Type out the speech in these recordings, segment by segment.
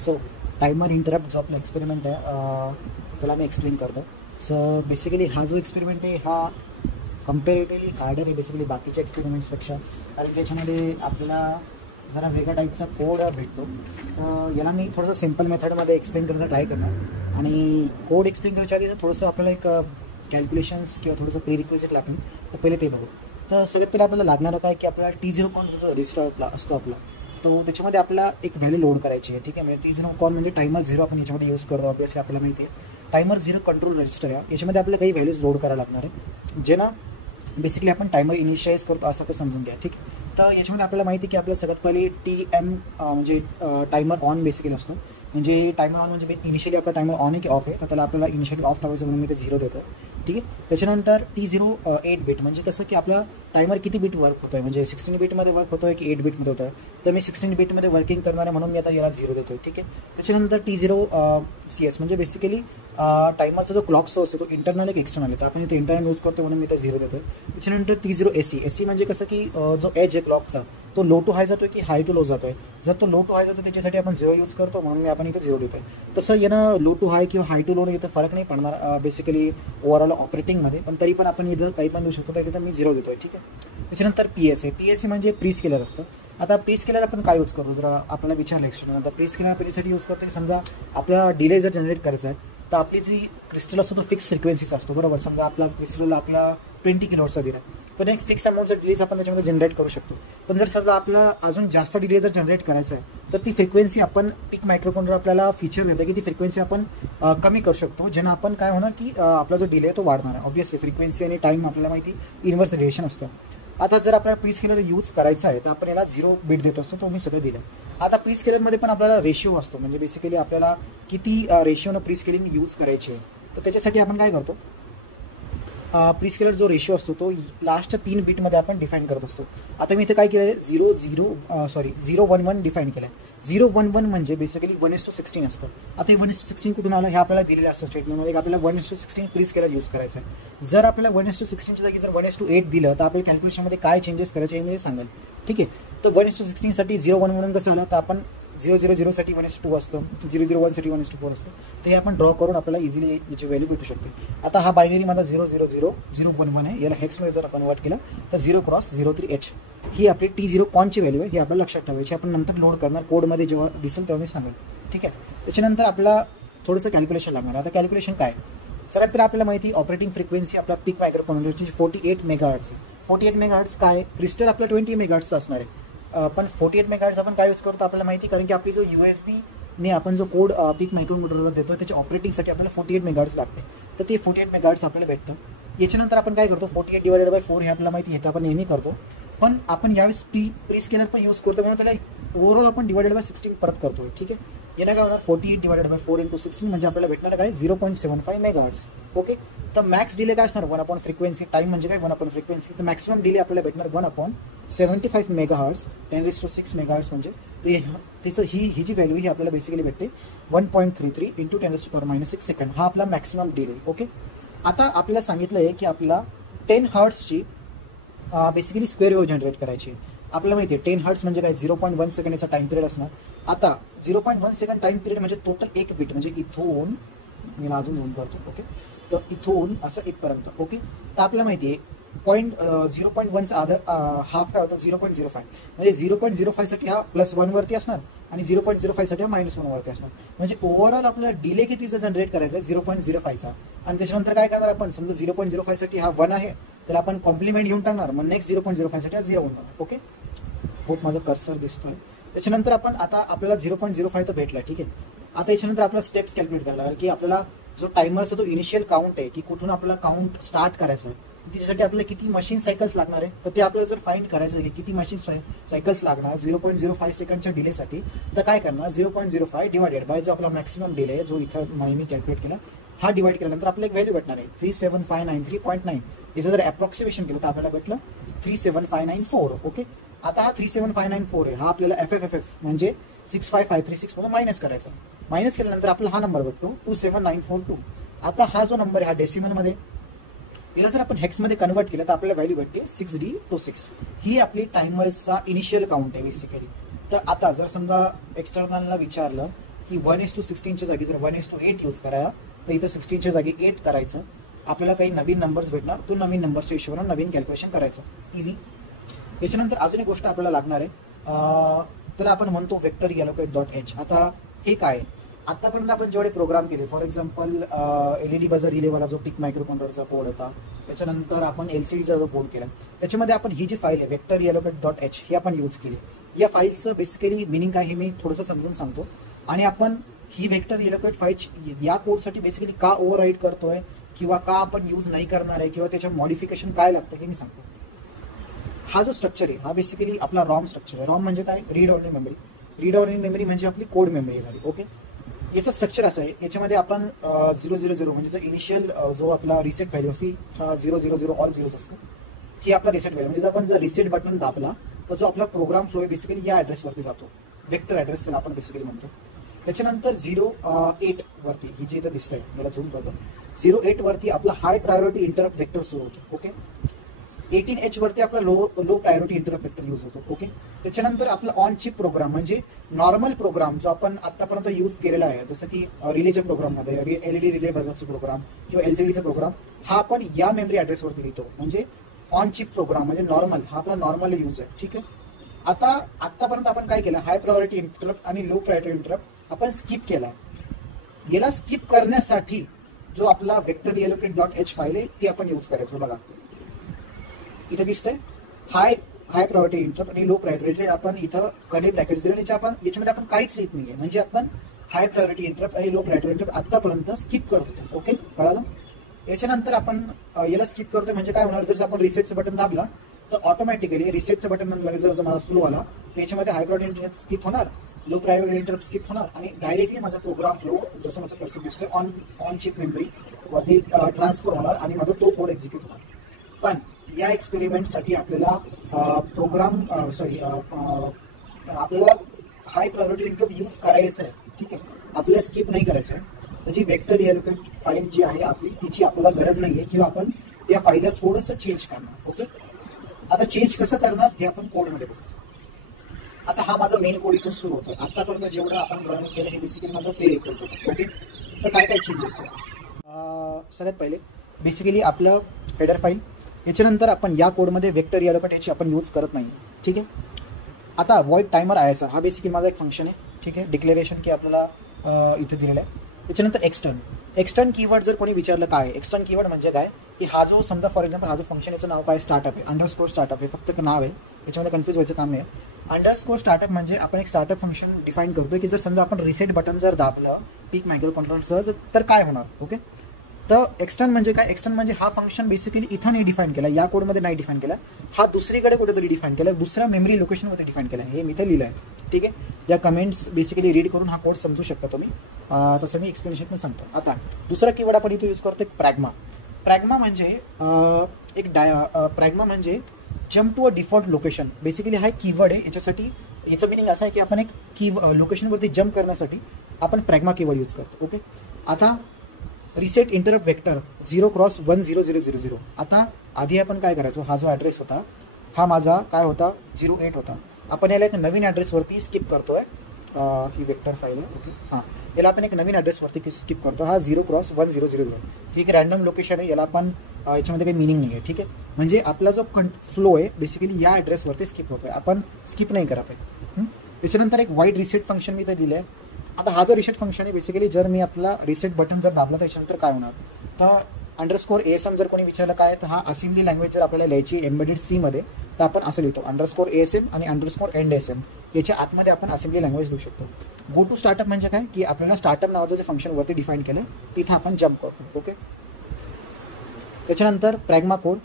So timer interrupt जो आपला experiment आहे त्याला मी एक्सप्लेन करतो. सो बेसिकली हा जो एक्सपेरिमेंट आहे हा कम्पॅरेटिव्हली हार्डर आहे बेसिकली बाकीच्या एक्सपेरिमेंट्सपेक्षा, कारण त्याच्यामध्ये आपल्याला जरा वेगळ्या टाईपचा कोड भेटतो. तर याला मी थोडंसं सिम्पल मेथडमध्ये एक्सप्लेन करायचा ट्राय करणार. आणि कोड एक्सप्लेन करायच्या आधी थोडंसं आपल्याला एक कॅल्क्युलेशन्स किंवा थोडंसं प्री रिक्वेजिट लागेल, तर पहिले ते बघू. तर सगळ्यात पहिलं आपल्याला लागणारं काय की आपल्याला T0 कॉन जो रजिस्टर असतो आपला, तो त्याच्यामध्ये आपल्याला एक व्हॅल्यू लोड करायची आहे. ठीक आहे, म्हणजे T0 कॉन म्हणजे टायमर 0 आपण याच्यामध्ये यूज करतो. ऑब्वियसली आपल्याला माहिती आहे टायमर 0 कंट्रोल रजिस्टर आहे. याच्यामध्ये आपल्याला काही व्हॅल्यूज लोड करायला लागणार आहे, जे ना बेसिकली आपण टायमर इनिशियलाइज करतो असं तर समजून घ्या. ठीक आहे, तर याच्यामध्ये आपल्याला माहिती आहे की आपल्याला सगळ्यात पहिले TM म्हणजे टायमर ऑन बेसिकली असतो. म्हणजे टायमर ऑन म्हणजे इनिशियली आपला टायमर ऑन आहे की ऑफ आहे, तर त्याला आपल्याला इनिशियली ऑफ ठेवायचं म्हणून मी ते 0 देतो. ठीक आहे, त्याच्यानंतर T0 8 बिट म्हणजे कसं की आपला टायमर किती बिट वर्क होतो आहे, म्हणजे 16 बिटमध्ये वर्क होतो आहे की 8 बिटमध्ये होतं आहे. तर मी 16 बिटमध्ये वर्किंग करणार आहे म्हणून मी आता याला 0 देतो आहे. ठीक आहे, त्याच्यानंतर T0 CS म्हणजे बेसिकली टायमरचा जो क्लॉक सोर्स आहे तो इंटरनल एक एक्सटर्नल आहे, तर आपण इथे इंटरनल यूज करतो म्हणून मी ते 0 देतो आहे. त्याच्यानंतर T0 AC म्हणजे कसं की जो एज आहे क्लॉकचा तो लो टू हाय जातो आहे की हाय टू लो जातो आहे. जर तो लो टू हाय जातो त्याच्यासाठी आपण 0 यूज करतो म्हणून मी आपण इथे 0 देतो आहे. तसं यानं लो टू हाय किंवा हाय टू लो इथं फरक नाही पडणार बेसिकली ओव्हरऑल ऑपरेटिंगमध्ये, पण तरी पण आपण इथं काही पण देऊ शकतो, तर इथं मी 0 देतो आहे. ठीक आहे, त्याच्यानंतर PSA म्हणजे प्री स्केलर असतं. आता प्री स्केलर आपण काय यूज करतो, जर आपल्याला विचारलं एक्सटर्नल, तर प्री स्केलर पिरियडसाठी यूज करतो की समजा आपला डिले जर जनरेट करायचा आहे तर आपली जी क्रिस्टल असतो तो फिक्स फ्रिक्वेन्सीचा असतो. बरोबर, समजा आपला क्रिस्टल आपला 20 किलोहर्ट्जचा दिला तर एक फिक्स अमाऊंटचा डिलेज आपण त्याच्यामध्ये जनरेट करू शकतो. पण जर समजा आपल्याला अजून जास्त डिले जर जनरेट करायचा आहे तर ती फ्रिक्वेन्सी आपण पिक मायक्रोकंट्रोलर आपल्याला फीचर देतं की ती फ्रिक्वेन्सी आपण कमी करू शकतो, ज्यानं आपण काय होणार की आपला जो डिले आहे तो वाढणार आहे. ऑब्वियसली फ्रिक्वेन्सी आणि टाईम आपल्याला माहिती इन्व्हर्स रिलेशन असतं. आता जर आपल्याला प्री स्केलर यूज करायचा आहे तर आपण याला 0 बिट देत असतो, तो मी सगळं दिलं. आता प्री स्केलरमध्ये पण आपल्याला रेशिओ असतो, म्हणजे बेसिकली आपल्याला किती रेशिओनं प्री स्केलिंग यूज करायची आहे. तर त्याच्यासाठी आपण काय करतो, प्री स्केलर जो रेशिओ असतो तो लास्टच्या 3 बिटमध्ये आपण डिफाईन करत असतो. आता मी इथे काय केलं आहे 011 डिफाईन केलं आहे. 011 म्हणजे बेसिकली 1:16 असतं. आता हे 1:16 कुठून आलं हे आपल्याला दिलेलं असतं स्टेटमेंटमध्ये, आपल्याला 1:16 प्री स्केलर यूज करायचं आहे. जर आपल्याला 1:16च्या जागी जर 1:8 दिलं तर आपल्या कॅल्क्युलेशनमध्ये काय चेंजेस करायचे हे मी सांगेल. ठीक आहे, तर 1:16 साठी 011 म्हणून कसं आलं, तर आपण 000 साठी 1:2 असतं, 001 साठी 1:4 असतं. तर हे आपण ड्रॉ करून आपल्याला इझिली याची व्हॅल्यू भेटू शकते. आता हा बायनरी माझा 000 आहे, याला हेक्समध्ये जर कन्वर्ट केलं तर 0x03H ही आपली T0 कॉनची व्हॅल्यू आहे, ही आपल्याला लक्षात ठेवायची. आपण नंतर लोड करणार कोडमध्ये जेव्हा दिसेल तेव्हा मी सांगेल. ठीक आहे, त्याच्यानंतर आपला थोडंसं कॅल्क्युलेशन लागणार. आता कॅल्क्युलेशन काय, सगळ्यात पहिला आपल्याला माहिती ऑपरेटिंग फ्रिक्वेन्सी आपला पिक मायक्रोकंट्रोलरची 48 मेगाहर्ट्ज आहे. 48 मेगाहर्ट्ज काय, क्रिस्टल आपला 20 मेगाहर्ट्जचा असणार आहे. पण 48 मेगाहर्ट्ज आपण काय यूज करतो आपल्याला माहिती, कारण की आपली जो USB आपण जो कोड पिक मायक्रोकंट्रोलरला देतो त्याच्या ऑपरेटिंगसाठी आपल्याला 48 मेगाहर्ट्ज लागते. तर ते 48 मेगाहर्ट्ज आपल्याला भेटतं. याच्यानंतर आपण काय करतो 48/4 हे आपल्याला माहिती आहे, आपण नेहमी करतो. पण आपण यावेळेस प्री स्केलर पण यूज करतो म्हणून त्याला ओव्हरऑल आपण डिवायडेड/16 परत करतो. ठीक आहे, याला काय होणार 48/4 × 16 म्हणजे आपल्याला भेटणार काय 0.75 मेगाहर्ट्ज. ओके, तर मॅक्स डिले काय असणार 1 अपॉन फ्रिक्वेन्सी, टाईम म्हणजे काय 1 अपॉन फ्रिक्वेन्सी. तर मॅक्सिमम डिले आपल्याला भेटणार 1/75 मेगाहर्ट्ज 10⁶ मेगाहर्ट्ज म्हणजे त्याचं ही जी व्हॅल्यू ही आपल्याला बेसिकली भेटते 1.33 × 10⁻6 सेकंड, हा आपला मॅक्सिमम डिले. ओके, आता आपल्याला सांगितलं आहे की आपला 10 हर्ट्जची बेसिकली स्क्वेअर वेव्ह जनरेट करायची. आपल्याला माहिती आहे 10 हर्ट्ज म्हणजे काय 0.1 सेकंडचा टाइम पिरियड असणार. आता 0.1 सेकंड टाइम पिरियड म्हणजे टोटल 1 बिट, म्हणजे इथून मी अजून झूम करतो. ओके, तर इथून असं इथपर्यंत. ओके, तर आपल्याला माहिती आहे 0.1चा हाफ काय होतं 0.05, म्हणजे 0.05 साठी हा +1 वरती असणार आणि 0.05 साठी हा -1 वरती असणार. म्हणजे ओव्हरऑल आपल्याला डिले कितीचा जनरेट करायचा आहे 0.05चा. आणि त्याच्यानंतर काय करणार आपण, समजा 0.05 साठी हा 1 आहे तर आपण कॉम्प्लिमेंट घेऊन टाकणार, मग नेक्स्ट 0.05 साठी हा 0 होणार. ओके, होप माझा कर्सर दिसतोय. त्याच्यानंतर आपण आता आपल्याला 0.05 तर भेटला. ठीक आहे, आता याच्यानंतर आपला स्टेप्स कॅल्क्युलेट करायला लागेल की आपल्याला जो टायमरचा जो इनिशियल काउंट आहे की कुठून आपल्याला काउंट स्टार्ट करायचं आहे, त्याच्यासाठी आपल्याला किती मशीन सायकल्स लागणार आहे, तर ते आपल्याला जर फाइंड करायचं आहे की किती मशीन सायकल्स लागणार 0.05 सेकंडच्या डिलेसाठी, तर काय करणार 0.05 डिवायडेड बाय जो आपला मॅक्सिमम डिले आहे जो इथं मी कॅल्क्युलेट केला, हा डिवाइड केल्यानंतर आपल्याला एक व्हॅल्यू भेटणार आहे 37593.9. याचं जर अप्रॉक्सिमेशन केलं तर आपल्याला भेटलं 37594. ओके, आता हा 37594 आहे, हा आपल्याला FFFF म्हणजे 65536 मध्ये मायनस करायचा. मायनस केल्यानंतर आपल्याला हा नंबर भेटतो 27942. आता हा जो नंबर आहे हा डेसिमलमध्ये, याला जर आपण हेक्समध्ये कन्वर्ट केलं तर आपल्याला व्हॅल्यू भेटते 6D26. ही आपली टायमर्सचा इनिशियल काउंट आहे बेसिकली. तर आता जर समजा एक्सटर्नलला विचारलं की 1:16च्या जागी जर 1:8 यूज करायला, तर इथं 16च्या जागी 8 करायचं, आपल्याला काही नवीन नंबर्स भेटणार, तो नवीन नंबरच्या हिशोबाने नवीन कॅल्क्युलेशन करायचं, इझी. याच्यानंतर अजून एक गोष्ट आपल्याला लागणार आहे, त्याला आपण म्हणतो वेक्टर एलोकेट डॉट एच. आता हे काय आहे, आतापर्यंत आपण जेवढे प्रोग्राम केले, फॉर एक्झाम्पल LED बझर रिलेवाला जो पिक मायक्रो कंट्रोलरचा कोड होता, त्याच्यानंतर आपण LCDचा जो कोड केला, त्याच्यामध्ये आपण ही जी फाईल आहे वेक्टर एलोकेट डॉट एच ही आपण यूज केली. या फाईलचं बेसिकली मिनिंग काय हे मी थोडंसं समजून सांगतो, आणि आपण ही वेक्टर एलोकेट फाईल या कोडसाठी बेसिकली का ओव्हरराईड करतोय किंवा का आपण यूज नाही करणार आहे किंवा त्याच्या मॉडिफिकेशन काय लागतं हे मी सांगतो. हा जो स्ट्रक्चर आहे हा बेसिकली आपला रॉम स्ट्रक्चर आहे. रॉम म्हणजे काय, read only memory. Read only memory म्हणजे आपली कोड मेमरी झाली. ओके, याचं स्ट्रक्चर असं आहे, याच्यामध्ये आपण 000 म्हणजे इनिशियल जो आपला रिसेट व्हॅल्यू असते हा 000 ऑल झिरोज असतं, ही आपला रिसेट व्हॅल्यू. म्हणजे आपण जर रिसेट बटन दाबला तर जो आपला प्रोग्राम फ्लो आहे बेसिकली या ॲड्रेसवरती जातो, वेक्टर ॲड्रेस त्याला आपण बेसिकली म्हणतो. त्याच्यानंतर 08 वरती ही जी इथं दिसतंय, मला झूम करतो, 08 वरती आपला हाय प्रायोरिटी इंटरप्ट वेक्टर सुरू होतो. ओके, 18H वरती आपला low priority interrupt vector use होतो. ओके, त्याच्यानंतर आपला ऑन चिप प्रोग्राम म्हणजे नॉर्मल प्रोग्राम जो आपण आतापर्यंत यूज केलेला आहे, जसं की रिलेच्या प्रोग्राममध्ये LED रिले बझरचा प्रोग्राम किंवा LCDचा प्रोग्राम, हा आपण या मेमरी ॲड्रेसवरती लिहितो. म्हणजे ऑन चिप प्रोग्राम म्हणजे नॉर्मल, हा आपला नॉर्मल यूज आहे. ठीक आहे, आता आतापर्यंत आपण काय केलं, हाय प्रायोरिटी इंटरप्ट आणि लो प्रायोरिटी इंटरप्ट आपण स्किप केला. याला स्किप करण्यासाठी जो आपला vector allocate dot H file आहे ती आपण यूज करायचो. बघा इथं दिसतंय हाय प्रायोरिटी इंटरप्ट आणि लो प्रायोरिटी, आपण इथं कर्ली ब्रॅकेट्स दिले, याच्यामध्ये आपण काहीच लिहित नाहीये. म्हणजे आपण हाय प्रायोरिटी इंटरप्ट आणि लो प्रायोरिटी इंटरप्ट आतापर्यंत स्किप करत होतो. ओके, कळालं. याच्यानंतर आपण याला स्किप करतोय म्हणजे काय होणार, जर आपण रिसेटचं बटन दाबला तर ऑटोमॅटिकली रिसेटचं बटन जर मला फ्लो आला त्याच्यामध्ये हाय प्रायोरिटी इंटरप्ट स्किप होणार, लो प्रायोरिटी इंटरप्ट स्किप होणार आणि डायरेक्टली माझा प्रोग्राम फ्लो जसं माझं कर्सर दिसतोय ऑन चिप मेमरी वरती ट्रान्सफर होणार आणि माझा तो कोड एक्झिक्यूट होणार. पण या एक्सपेरिमेंटसाठी आपल्याला आपल्याला हाय प्रायोरिटी इंटरप्ट यूज करायचं आहे. ठीक आहे, आपल्याला स्किप नाही करायचं आहे. त्याची वेक्टर एलोकेट फाईल जी आहे आपली तिची आपल्याला गरज नाहीये किंवा आपण त्या फाईलला थोडंसं चेंज करणार. ओके, आता चेंज कसं करणार हे आपण कोडमध्ये बघू. आता हा माझा मेन कोड इथून सुरू होतो. आतापर्यंत जेवढं आपण रन केलं हे बेसिकली माझं प्ले लेक्चर्स होतं. ओके, तर काय काय चेंजेस आहे, सगळ्यात पहिले बेसिकली आपलं हेडर फाईल. याच्यानंतर आपण या कोडमध्ये वेक्टर एलोकेट याची आपण यूज करत नाही. ठीक आहे, आता व्हॉइड टायमर ISR हा बेसिकली माझा एक फंक्शन आहे. ठीक आहे, डिक्लेरेशन की आपल्याला इथे दिलेलं आहे. त्याच्यानंतर एक्सटर्न कीवर्ड जर कोणी विचारलं काय एक्सटर्न कीवर्ड म्हणजे काय, की हा जो समजा फॉर एक्झाम्पल हा जो फंक्शन याचं नाव काय स्टार्टअप आहे, अंडरस्कोर स्टार्टअप आहे, फक्त नाव आहे, याच्यामध्ये कन्फ्यूज व्हायचं काम नाही. अंडरस्कोर स्टार्टअप म्हणजे आपण एक स्टार्टअप फंक्शन डिफाईन करतोय की जर समजा आपण रिसेट बटन जर दाबलं पीक मायक्रो कंट्रोलरचं तर काय होणार. ओके, तर एक्सटर्न म्हणजे काय, एक्सटर्न म्हणजे हा फंक्शन बेसिकली इथं नाही डिफाईन केला, या कोडमध्ये नाही डिफाईन केला, हा दुसरीकडे कुठेतरी डिफाईन केला, दुसऱ्या मेमरी लोकेशनमध्ये डिफाईन केला, हे मी इथे लिहिलं आहे. ठीक आहे, या कमेंट्स बेसिकली रीड करून हा कोड समजू शकता तुम्ही, तसं मी एक्सप्लेनेशन पण सांगतो. आता दुसरा कीवर्ड आपण इथे यूज करतो प्रॅग्मा. प्रॅग्मा म्हणजे jump to a default location. Basically हा एक कीवर्ड आहे. याच्यासाठी याचं मिनिंग असं आहे की आपण एक लोकेशनवरती जम्प करण्यासाठी आपण प्रॅग्मा कीवर्ड यूज करतो. ओके, आता रिसेट इंटरप्ट वेक्टर 0x10000. आता आधी आपण काय करायचो, हा जो ॲड्रेस होता हा माझा काय होता 08 होता, आपण याला एक नवीन ॲड्रेसवरती स्किप करतोय. ही वेक्टर फाईल आहे. ओके, हां, याला आपण एक नवीन ॲड्रेसवरती स्किप करतो. हा 0x1000 ही एक रॅन्डम लोकेशन आहे, याला आपण याच्यामध्ये काही मिनिंग नाही आहे. ठीक आहे, म्हणजे आपला जो फ्लो आहे बेसिकली या ॲड्रेसवरती स्किप होतोय, आपण स्किप नाही करत आहे. त्याच्यानंतर एक वाईड रिसेट फंक्शन मी इथे दिलं आहे. आता हा जो रिसेट फंक्शन आहे बेसिकली जर मी आपला रिसेट बटन जर दाबला त्याच्यानंतर काय होणार, तर अंडरस्कोर ASM जर कोणी विचारलं काय, तर हा असेंब्ली लँग्वेज जर आपल्याला लिहायची एम्बेडेड C तर आपण असं लिहितो अंडरस्कोर ASM आणि अंडरस्कोर एंड SM, याच्या आतमध्ये आपण असेंब्ली लँग्वेज लिहू शकतो. गो टू स्टार्टअप म्हणजे काय, की आपल्याला स्टार्टअप नावाचं जे फंक्शन वरती डिफाईन केलं तिथं आपण जम्प करतो. ओके, त्याच्यानंतर प्रॅग्मा कोड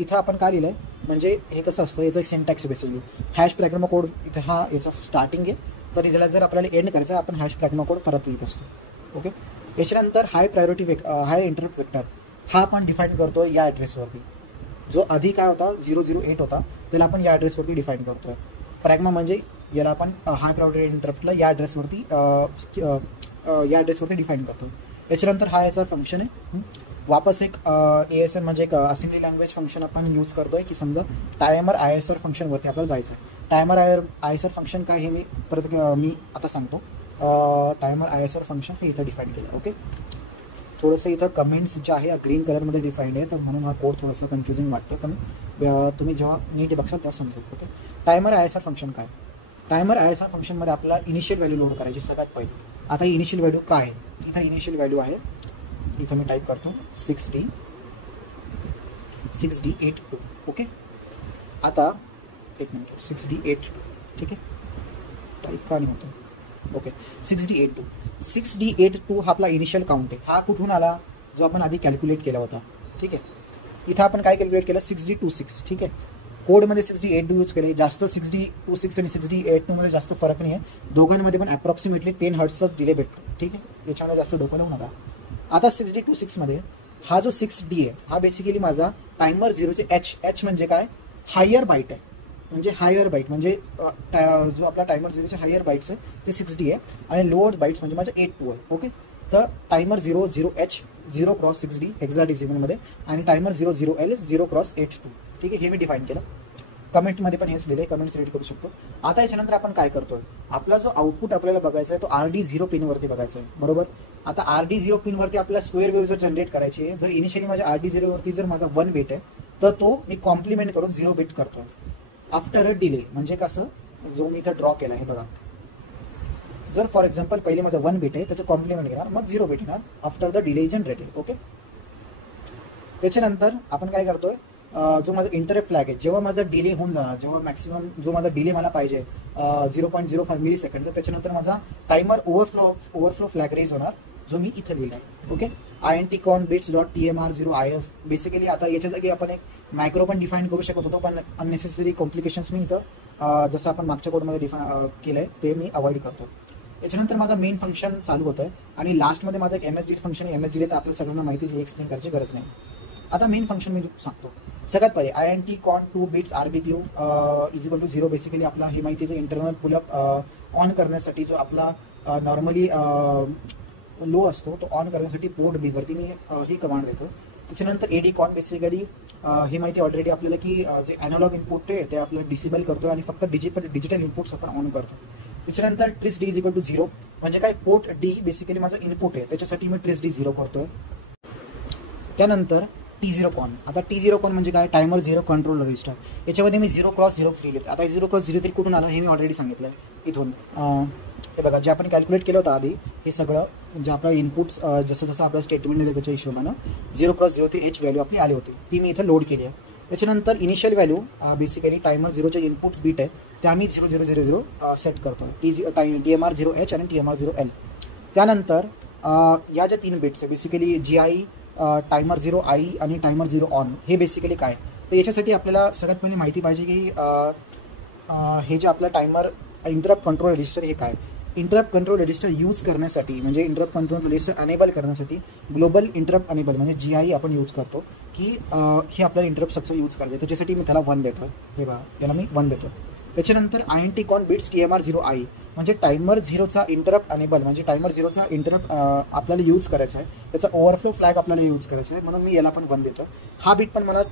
इथं आपण काय लिहिलं आहे, म्हणजे हे कसं असतं, याचं एक सिंटॅक्स बेसिकली हॅश प्रॅग्मा कोड इथं हा याचा स्टार्टिंग आहे, तर याला जर आपल्याला एंड करायचं आपण हॅश प्रॅग्मा कोड परत लिहित असतो. ओके, याच्यानंतर हाय इंटरप्ट वेक्टर हा आपण डिफाईन करतो या ॲड्रेसवरती, जो आधी काय होता 008 होता त्याला आपण या ॲड्रेसवरती डिफाईन करतोय. प्रॅग्मा म्हणजे याला आपण हाय प्रायोरिटी इंटरप्टला या ॲड्रेसवरती डिफाईन करतो. याच्यानंतर हा याचा फंक्शन आहे. वापस एक ASM म्हणजे एक असेंब्ली लँग्वेज फंक्शन आपण यूज करतोय की समजा टायमर ISR फंक्शनवरती आपल्याला जायचं आहे. टायमर ISR फंक्शन काय हे मी आता सांगतो. टायमर ISR फंक्शन हे इथं डिफाईन केलं. ओके, थोडंसं इथं कमेंट्स जे आहे ग्रीन कलरमध्ये डिफाईंड आहे, तर म्हणून हा कोड थोडासा कन्फ्युजिंग वाटतो, पण तुम्ही जेव्हा नीट बघाल तेव्हा समजेल. ओके, टायमर ISR फंक्शन काय? टायमर ISR फंक्शनमध्ये आपल्याला इनिशियल व्हॅल्यू लोड करायची सगळ्यात पहिली. आता ही इनिशियल व्हॅल्यू काय आहे? इथं इनिशियल व्हॅल्यू आहे, इथं मी टाईप करतो 6D82. ओके, आता एक मिनिट, 6D82. ठीक आहे, टाईप का नाही होतं? ओके, 6D82 हा आपला इनिशियल काउंट आहे. हा कुठून आला? जो आपण आधी कॅल्क्युलेट केला होता. ठीक आहे, इथं आपण काय कॅल्क्युलेट केलं? 6D26. ठीक आहे, कोडमध्ये 6D82 यूज केले. जास्त 6D26 आणि 6D82 मध्ये जास्त फरक नाही आहे, दोघांमध्ये पण अप्रॉक्सिमेटली 10 हर्ट्सचाच डिले भेटतो. ठीक आहे, याच्यामध्ये जास्त डोकं लावू नका. आता 6D26 मध्ये हा जो 6D आहे हा बेसिकली माझा टायमर 0चे एच म्हणजे काय? हायर बाईट आहे, म्हणजे हायर बाईट म्हणजे जो आपला टायमर 0चे हायर बाईट्स आहे ते 6D आहे, आणि लोअर बाईट्स म्हणजे माझा 82 आहे. ओके, तर टायमर 00H 0x6D हेक्साडेसिमलमध्ये, आणि टायमर 00L 0x82. ठीक आहे, हे मी डिफाईन केलं. कमेंटमध्ये पण हेच लिहिले, कमेंट्स रीड करू शकतो. आता याच्यानंतर आपण काय करतोय? आपला जो आउटपुट आपल्याला बघायचा आहे तो RD0 पिनवरती बघायचा आहे, बरोबर? आता RD0 पिनवरती आपल्याला स्क्वेअर वेव्ह जर जनरेट करायची आहे, जर इनिशियली माझ्या RD0 वरती जर माझा 1 बिट आहे तर तो मी कॉम्प्लिमेंट करून 0 बिट करतोय आफ्टर अ डिले. म्हणजे कसं? जो मी इथं ड्रॉ केला आहे बघा, जर फॉर एक्झाम्पल पहिले माझा 1 बिट आहे त्याचं कॉम्प्लिमेंट घेणार, मग 0 बिट येणार after the delay generated. Okay, त्याच्यानंतर आपण काय करतोय? जो माझा इंटरप्ट फ्लॅग आहे, जेव्हा माझा डिले होऊन जाणार, जेव्हा मॅक्सिमम जो माझा डिले मला पाहिजे 0.05 मिली सेकंड, तर त्याच्यानंतर माझा टायमर ओव्हरफ्लो फ्लॅग रेज होणार, जो मी इथं लिहिला आहे. Okay, INTCON_bits.TMR0IF. बेसिकली आता याच्या जागी आपण एक मायक्रो पण डिफाईन करू शकत होतो, पण अननेसेसरी कॉम्प्लिकेशन्स मी इथं जसं आपण मागच्या कोडमध्ये केलं आहे ते मी अवॉइड करतो. याच्यानंतर माझा मेन फंक्शन चालू होतं आहे, आणि लास्टमध्ये माझं एक MSD फंक्शन आहे. MSD तर आपल्या सगळ्यांना माहितीच आहे, एक्सप्लेन करायची गरज नाही. आता मेन फंक्शन मी सांगतो. सगळ्यात पहिले INTCON2 RBPU = 0. बेसिकली आपला हे माहितीचं इंटरनल पुलअप ऑन करण्यासाठी जो आपला नॉर्मली लो असतो तो ऑन करण्यासाठी पोर्ट B वरती मी ही कमांड देतो. त्याच्यानंतर ADCON बेसिकली ही माहिती ऑलरेडी आपल्याला की जे अॅनालॉग इनपुट आहे ते आपल्याला डिसेबल करतो आणि फक्त डिजिटल इनपुट्स आपण ऑन करतो. त्याच्यानंतर TRISD = 0 म्हणजे काय? पोर्ट D बेसिकली माझं इनपुट आहे, त्याच्यासाठी मी TRISD 0 करतोय. त्यानंतर T0CON. आता T0CON म्हणजे काय? Timer 0 control register. याच्यामध्ये मी 0x03 लिहितो. आता 0x03 कुठून आलं हे मी ऑलरेडी सांगितलं आहे इथून. हे बघा, जे आपण कॅल्क्युलेट केलं होतं आधी, हे सगळं जे आपलं इनपुट्स जसं जसं आपलं स्टेटमेंट दिलं त्याच्या हिशोबानं 0x03H व्हॅल्यू आपली आली होती, ती मी इथं लोड केली आहे. त्याच्यानंतर इनिशियल व्हॅल्यू बेसिकली टायमर 0चे इनपुट्स बीट आहे ते आम्ही 0000 सेट करतो, TMR0H आणि TMR0L. त्यानंतर या ज्या 3 बिट्स आहे बेसिकली GI, टायमर 0I आणि टायमर 0 ऑन, हे बेसिकली काय? तर याच्यासाठी आपल्याला सगळ्यात पहिली माहिती पाहिजे की हे जे आपलं टायमर इंटरप्ट कंट्रोल रजिस्टर हे काय? इंटरप्ट कंट्रोल रजिस्टर यूज करण्यासाठी म्हणजे इंटरप्ट कंट्रोल रजिस्टर अनेबल करण्यासाठी ग्लोबल इंटरप्ट अनेबल म्हणजे GI आपण यूज करतो की हे आपल्याला इंटरप्ट सक्सेस यूज करायचं. त्याच्यासाठी मी त्याला 1 देतो. हे बघा, याला मी 1 देतो. त्याच्यानंतर INTCON बिट्स TMR0I म्हणजे टायमर 0चा इंटरप्ट अनेबल म्हणजे टायमर 0चा इंटरप्ट आपल्याला यूज करायचा आहे, त्याचा ओव्हरफ्लो फ्लॅग आपल्याला यूज करायचा आहे, म्हणून मी याला पण 1 देतो. हा बिट पण मला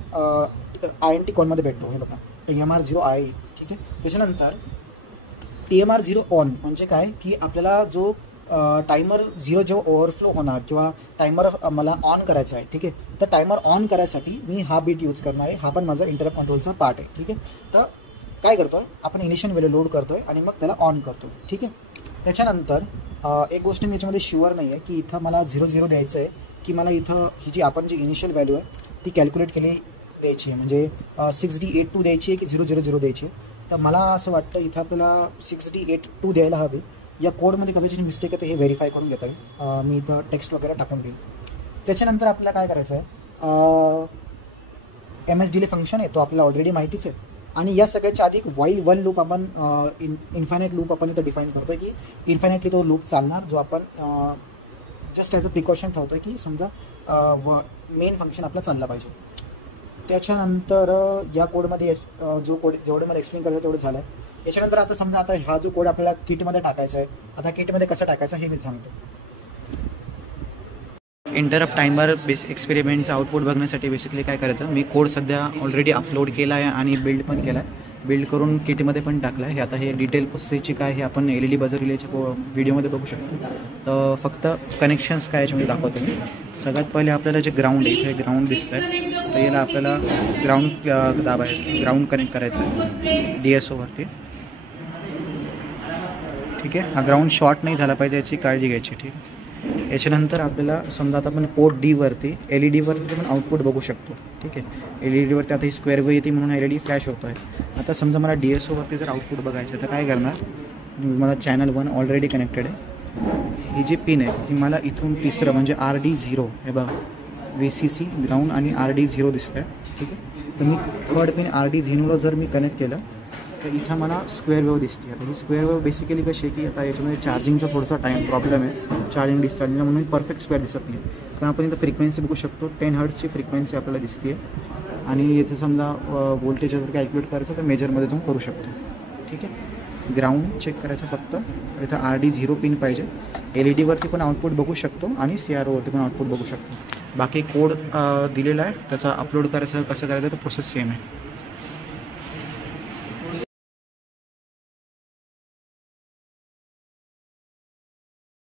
INTCON मध्ये भेटतो. हे बघा, TMR0I. ठीक आहे, त्याच्यानंतर TMR0 ऑन म्हणजे काय? की आपल्याला जो टायमर 0 जेव्हा ओव्हरफ्लो होणार किंवा टायमर मला ऑन करायचा आहे, ठीक आहे, तर टायमर ऑन करायसाठी मी हा बिट यूज करणार आहे. हा पण माझा इंटरप्ट कंट्रोलचा पार्ट आहे. ठीक आहे, तर काय करतोय आपण? इनिशियल व्हॅल्यू लोड करतोय आणि मग त्याला ऑन करतो. ठीक आहे, त्याच्यानंतर एक गोष्ट मी याच्यामध्ये शुअर नाही आहे की इथं मला 00 द्यायचं आहे की मला इथं ही जी आपण जी इनिशियल व्हॅल्यू आहे ती कॅल्क्युलेट केली द्यायची आहे, म्हणजे 6D82 द्यायची आहे की 000 द्यायची आहे. तर मला असं वाटतं इथं आपल्याला 6D82 द्यायला हवी. या कोडमध्ये कदाचित मिस्टेक आहे, तर हे व्हेरीफाय करून घेता येईल. मी इथं टेक्स्ट वगैरे टाकून देईन. त्याच्यानंतर आपल्याला काय करायचं आहे? MSD फंक्शन आहे तो आपल्याला ऑलरेडी माहितीच आहे, आणि या सगळ्याच्या आधी व्हाईल 1 लूप आपण इन्फायनाईट लूप आपण इथं डिफाईन करतोय की इन्फायनाईटली तो लूप चालणार, जो आपण जस्ट ॲज अ प्रिकॉशन ठेवतोय की समजा मेन फंक्शन आपला चालला पाहिजे. त्याच्यानंतर या कोडमध्ये जो कोड जेवढे मला एक्सप्लेन करायचं तेवढं झालं आहे. याच्यानंतर आता समजा आता हा जो कोड आपल्याला किटमध्ये टाकायचा आहे, आता किटमध्ये कसं टाकायचं हे मी सांगतो. इंटरप्ट टायमर एक्सपेरिमेंटचं आउटपुट बघण्यासाठी बेसिकली काय करायचं? मी कोड सध्या ऑलरेडी अपलोड केला आहे आणि बिल्ड पण केला आहे. बिल्ड करून किटमध्ये पण टाकला आहे. आता हे डिटेल प्रोसेसची काय हे आपण LED बजर रिलेच्या व्हिडिओमध्ये बघू शकतो. तर फक्त कनेक्शन्स काय याच्यामध्ये दाखवतो मी. सगळ्यात पहिले आपल्याला जे ग्राउंड आहे, हे ग्राउंड दिसतं आहे, तर याला आपल्याला ग्राउंड दाबायचं, ग्राउंड कनेक्ट करायचं आहे DSOवरती. ठीक आहे. हा ग्राउंड शॉर्ट नाही झाला पाहिजे याची काळजी घ्यायची. ठीक आहे. याच्यानंतर आपल्याला समजा आता आपण पोर्ट D वरती LED पण आउटपुट बघू शकतो. ठीक आहे. LED वरती आता ही स्क्वेअर वेव्ह येते म्हणून LED फ्लॅश होतो आहे. आता समजा मला DSOवरती जर आउटपुट बघायचं तर काय करणार, मला चॅनल 1 ऑलरेडी कनेक्टेड आहे. ही जी पिन आहे ही मला इथून तिसरं म्हणजे RD0 हे बघा, VCC ग्राउंड आणि RD0 दिसतं आहे. ठीक आहे. तर मी थर्ड पिन RD0ला जर मी कनेक्ट केलं तर इथं मला स्क्वेअर वेव्ह दिसते. आता ही स्क्वेअर वेव्ह बेसिकली कशी आहे की आता याच्यामध्ये चार्जिंगचा थोडासा टाईम प्रॉब्लेम आहे, चार्जिंग डिस्चार्जिंगला, म्हणून परफेक्ट स्क्वेअर दिसत नाही. पण आपण इथं फ्रिक्वेन्सी बघू शकतो, 10 हर्ट्जची फ्रिक्वेन्सी आपल्याला दिसते आहे. आणि याचं समजा व्होल्टेज जर कॅल्क्युलेट करायचं तर मेजरमध्ये जाऊन करू शकतो. ठीक आहे. ग्राउंड चेक करायचं फक्त, इथं RD0 पिन पाहिजे. LED पण आउटपुट बघू शकतो आणि CROवरती पण आउटपुट बघू शकतो. बाकी कोड दिलेला आहे, त्याचा अपलोड करायचं कसं करायचं तर प्रोसेस सेम आहे.